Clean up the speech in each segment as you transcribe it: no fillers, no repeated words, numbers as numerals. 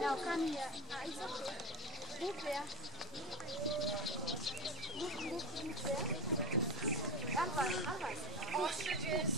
Now come here. It's okay. Move there. Move there. Advance. Ostriches.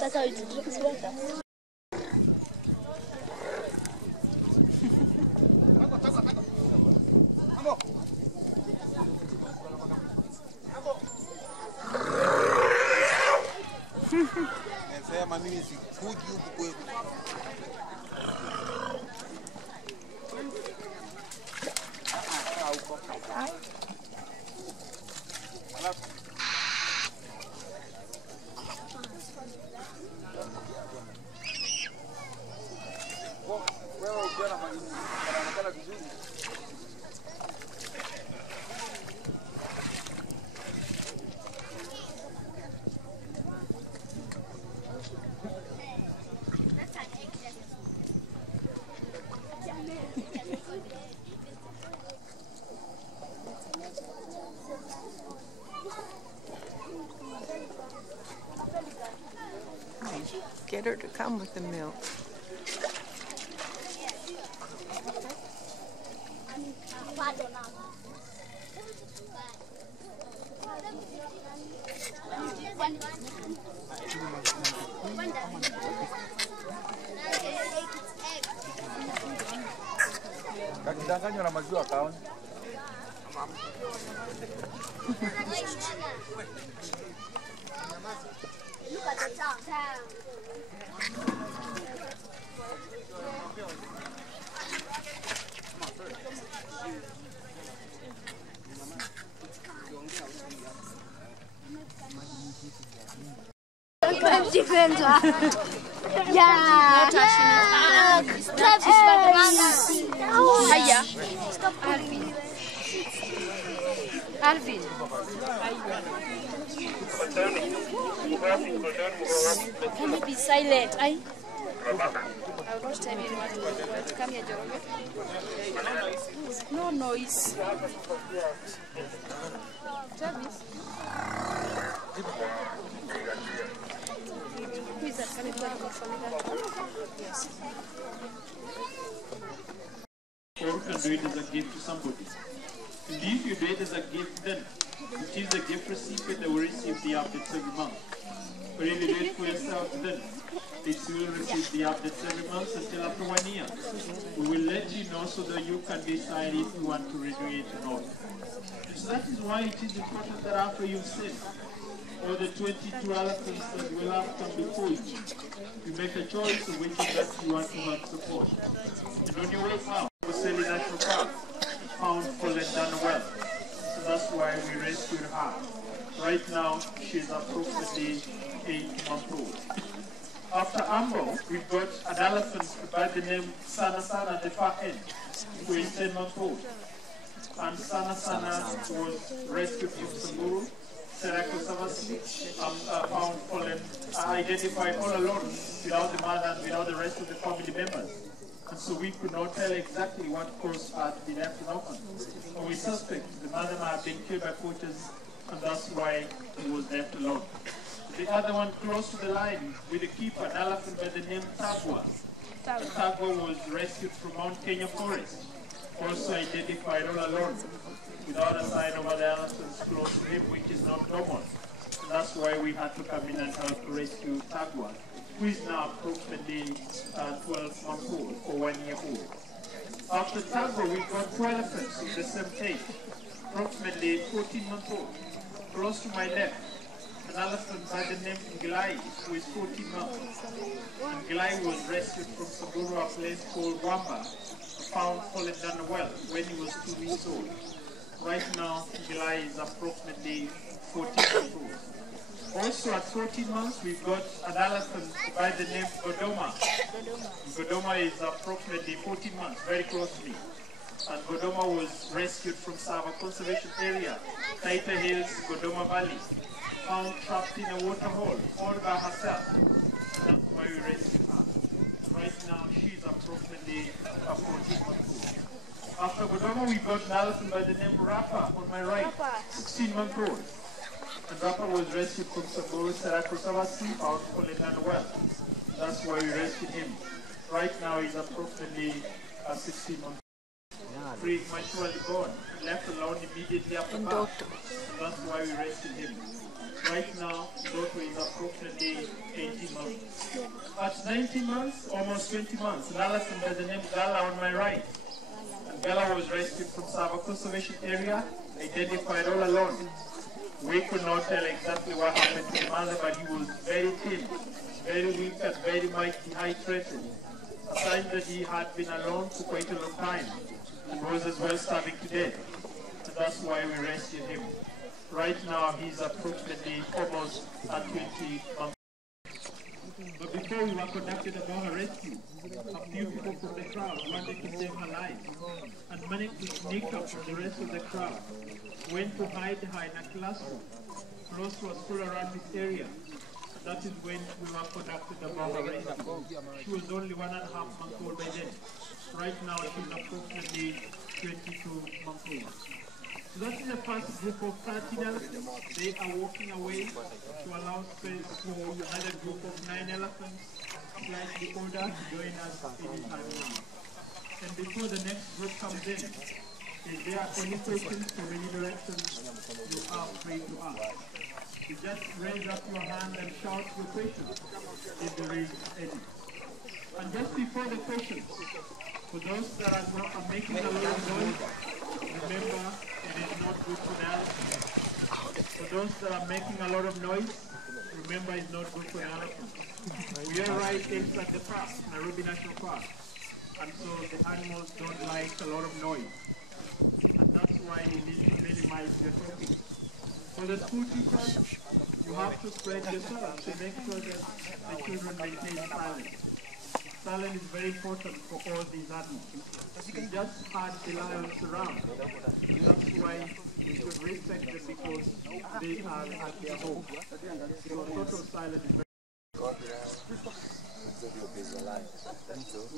That's how it drinks water. Get her to come with the milk. Kakidanganywa na maziwa kaoni. Look at the town. Different yeah. Hiya. Alvin. Can you be silent? I will not tell you what to come here, Jorobe. No noise. Travis. Who is that coming from? Yes. Or can do it as a gift to somebody. And if you do it as a gift, then it is a gift recipient that will receive the updates every month. But if you do it for yourself, then it will receive the updates every month until after 1 year. We will let you know so that you can decide if you want to renew it or not. So that is why it is important that after you've sinned, all the 22 elephants that will have come before you, you make a choice of which of that you want to have support. And on your way out, we sell in national park, found full and done well. So that's why we rescued her. So Right now, she's approximately 8 months old. After Ambo, we've got an elephant by the name Sana Sana at the far end, who is 10 months old. And Sana Sana was rescued from Samburu, Serako Savasi, found fallen, identified all alone without the mother and without the rest of the family members. And so we could not tell exactly what caused her to be left an orphan. But we suspect the mother might have been killed by poachers, and that's why he was left alone. The other one close to the line with the keeper, an elephant by the name Tagwa. Tagwa was rescued from Mount Kenya forest, also identified all alone, without a sign of other elephants close to him, which is not normal. And that's why we had to come in and help to rescue Tagwa, who is now approximately 12 months old, or 1 year old. After Tagwa, we got 2 elephants of the same age, approximately 14 months old. Close to my left, an elephant by the name Ngilai, who is 14 months. Ngilai was rescued from Samburu, a place called Wamba, found fallen down a well when he was 2 weeks old. Right now, Ngilai is approximately 14 months old. Also at 14 months, we've got an elephant by the name Godoma. Godoma is approximately 14 months, very close to me. And Godoma was rescued from Sava Conservation Area, Taita Hills, Godoma Valley, found trapped in a water hole, all by herself. That's why we rescued her. Right now, she's approximately 14 months old. After Godoma, we got an elephant by the name Rapa on my right, 16 months old. And Rapa was rescued from Samburu, Serako Savasi, out for Letan well. That's why we rescued him. Right now, he's approximately 16 months old. Prematurely born, left alone immediately after birth. And that's why we rescued him. Right now, Ndoto is approximately 18 months. At 19 months, almost 20 months, an elephant by the name Gala on my right. And Gala was rescued from Sava Conservation Area, identified all alone. We could not tell exactly what happened to the mother, but he was very thin, very weak and very much dehydrated. A sign that he had been alone for quite a long time and was as well starving to death. And that's why we rescued him. Right now, he's approximately almost at 20 months. But before we were conducted about her rescue, a few people from the crowd wanted to save her life and managed to sneak up from the rest of the crowd, went to hide her in a classroom close to a school around this area. And that is when we were conducted about her rescue. She was only 1.5 months old by then. Right now, she's approximately 22 months old. So that is the first group of 13 elephants. They are walking away to allow space for another group of 9 elephants, slightly older, to join us anytime now. And before the next group comes in, is there any questions or any directions you are free to ask? You just raise up your hand and shout your question if there is any. And just before the questions, for those that are making a lot of noise, remember it is not good for the elephant. For those that are making a lot of noise, remember it's not good for the elephant. We are right inside the park, Nairobi National Park, and so the animals don't like a lot of noise. And that's why we need to minimize the talking. For the school teachers, you have to spread yourself to make sure that the children maintain silence. Silence is very important for all these animals. You just had the lions around. That's why we should respect them because they are at their home. So total silence is very important.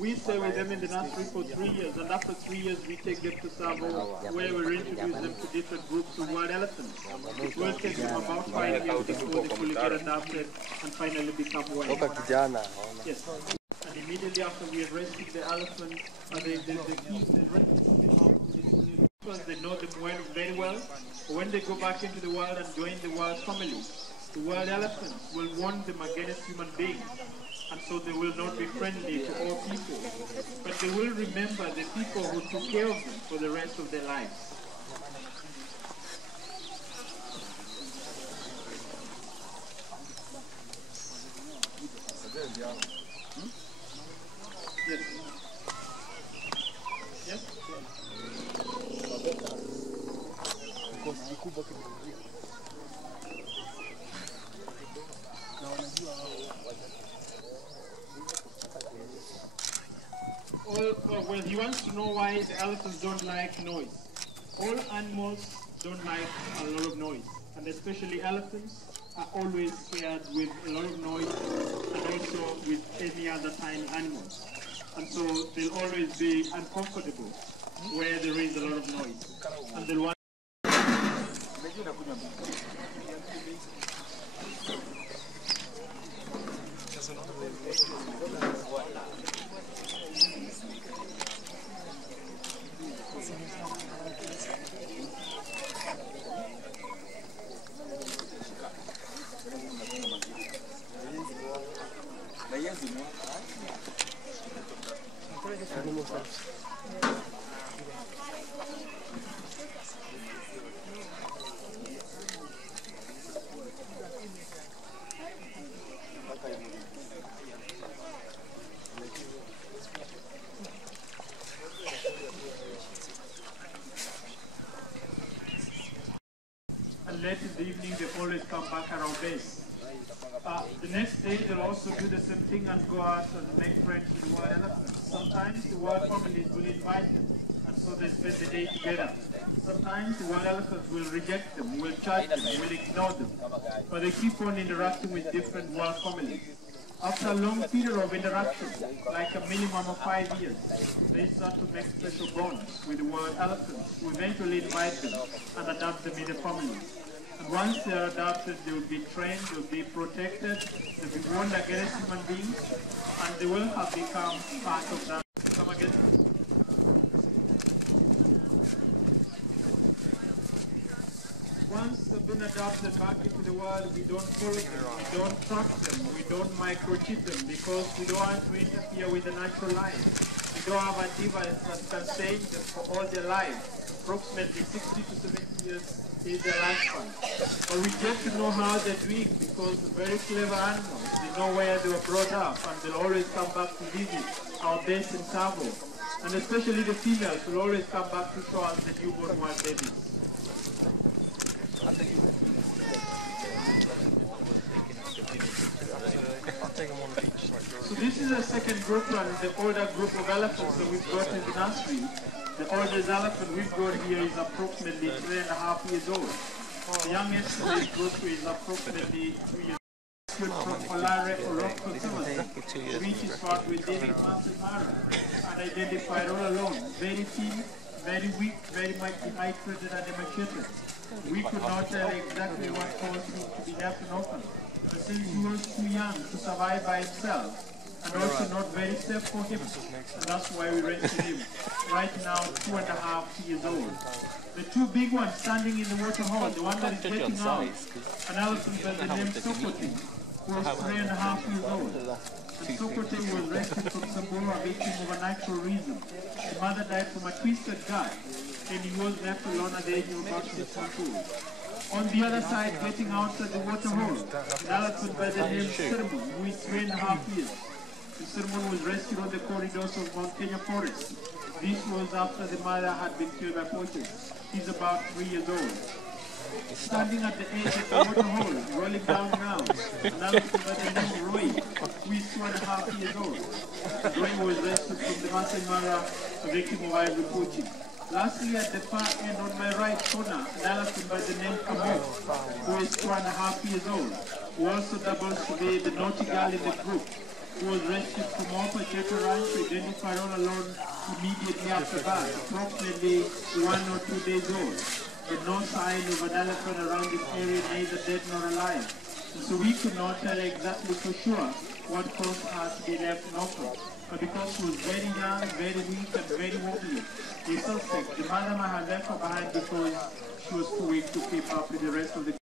We stay with them in the nursery for 3 years, and after 3 years we take them to Savo, where we introduce them to different groups of wild elephants. It will take them about 5 years before they fully get adapted and finally become wild. Yes. And immediately after we have rescued the elephant, they know them very well. When they go back into the wild and join the wild family, the wild elephants will warn them against human beings. And so they will not be friendly to all people. But they will remember the people who took care of them for the rest of their lives. Yes. Yes? he wants to know why the elephants don't like noise. All animals don't like a lot of noise, and especially elephants are always scared with a lot of noise and also with any other tiny animals. And so they'll always be uncomfortable where there is a lot of noise. And they'll want and late in the evening they always come back around base. The next day they'll also do the same thing and go out and make friends with wild elephants. Sometimes the wild families will invite them, and so they spend the day together. Sometimes the wild elephants will reject them, will charge them, will ignore them, but they keep on interacting with different wild families. After a long period of interaction, like a minimum of 5 years, they start to make special bonds with the wild elephants, who eventually invite them and adopt them in the family. And once they are adopted, they will be trained, they will be protected, they will be warned against human beings, and they will have become part of that. Come again. Once they've been adopted back into the world, we don't follow them, we don't track them, we don't microchip them, because we don't want to interfere with the natural life. We don't have a device that can save them for all their life. Approximately 60 to 70 years is their lifespan. But we get to know how they're doing, because they're very clever animals. They know where they were brought up, and they'll always come back to visit our base in Savo. And especially the females will always come back to show us the newborn wild babies. So this is the second group, and the older group of elephants that we've got in the nursery. The oldest elephant we've got here is approximately 3.5 years old. The youngest in this group is approximately 2 years old. Which is found within the muscle marrow and identified all along. Very thin, very weak, very much dehydrated and emaciated. We could not tell exactly what caused him to be left an orphan. But since he was too young to survive by himself, and also not very safe for him, and that's why we rescued him. Right now, 2.5 years old. The two big ones standing in the water hole, the one that is getting out, an elephant by the name Sokote, who was 3.5 years old. And Sokote was rescued from Sambora, a victim of a natural reason. The mother died from a twisted gut, and he was left alone at the age of about 6 months old. On the other side, getting outside the water hole, an elephant by the name Sermon, who is 3.5 years. The Sermon was rescued on the corridors of Mount Kenya Forest. This was after the mother had been killed by poachers. He's about 3 years old. Standing at the edge of the water hole, rolling down now, an elephant by the name of Roy, who is 2.5 years old. Roy was rescued from the Masai Mara, a victim of Ivory poaching. Lastly, at the far end on my right corner, an elephant by the name Kamo, who is 2.5 years old, who also doubles to be the naughty girl in the group, who was rescued from Orphanage ranch, identified all alone immediately after birth, approximately 1 or 2 days old. But no sign of an elephant around this area, neither dead nor alive. And so we could not tell exactly for sure what caused her to be left an orphan. But because she was very young, very weak, and very wobbly, we suspect the mother might have left her behind because she was too weak to keep up with the rest of the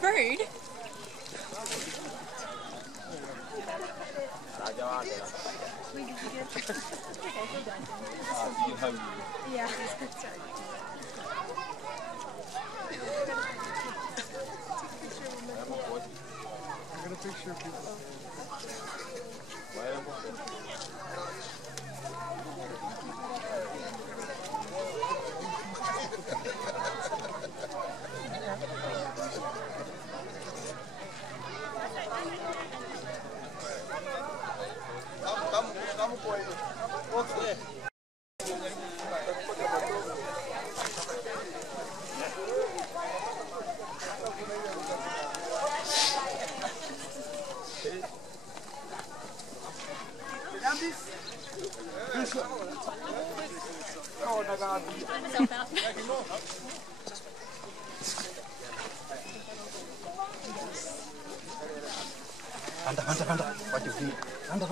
Bird? Yeah. I got a picture of people. Myself out. Anda. What you think? Anda.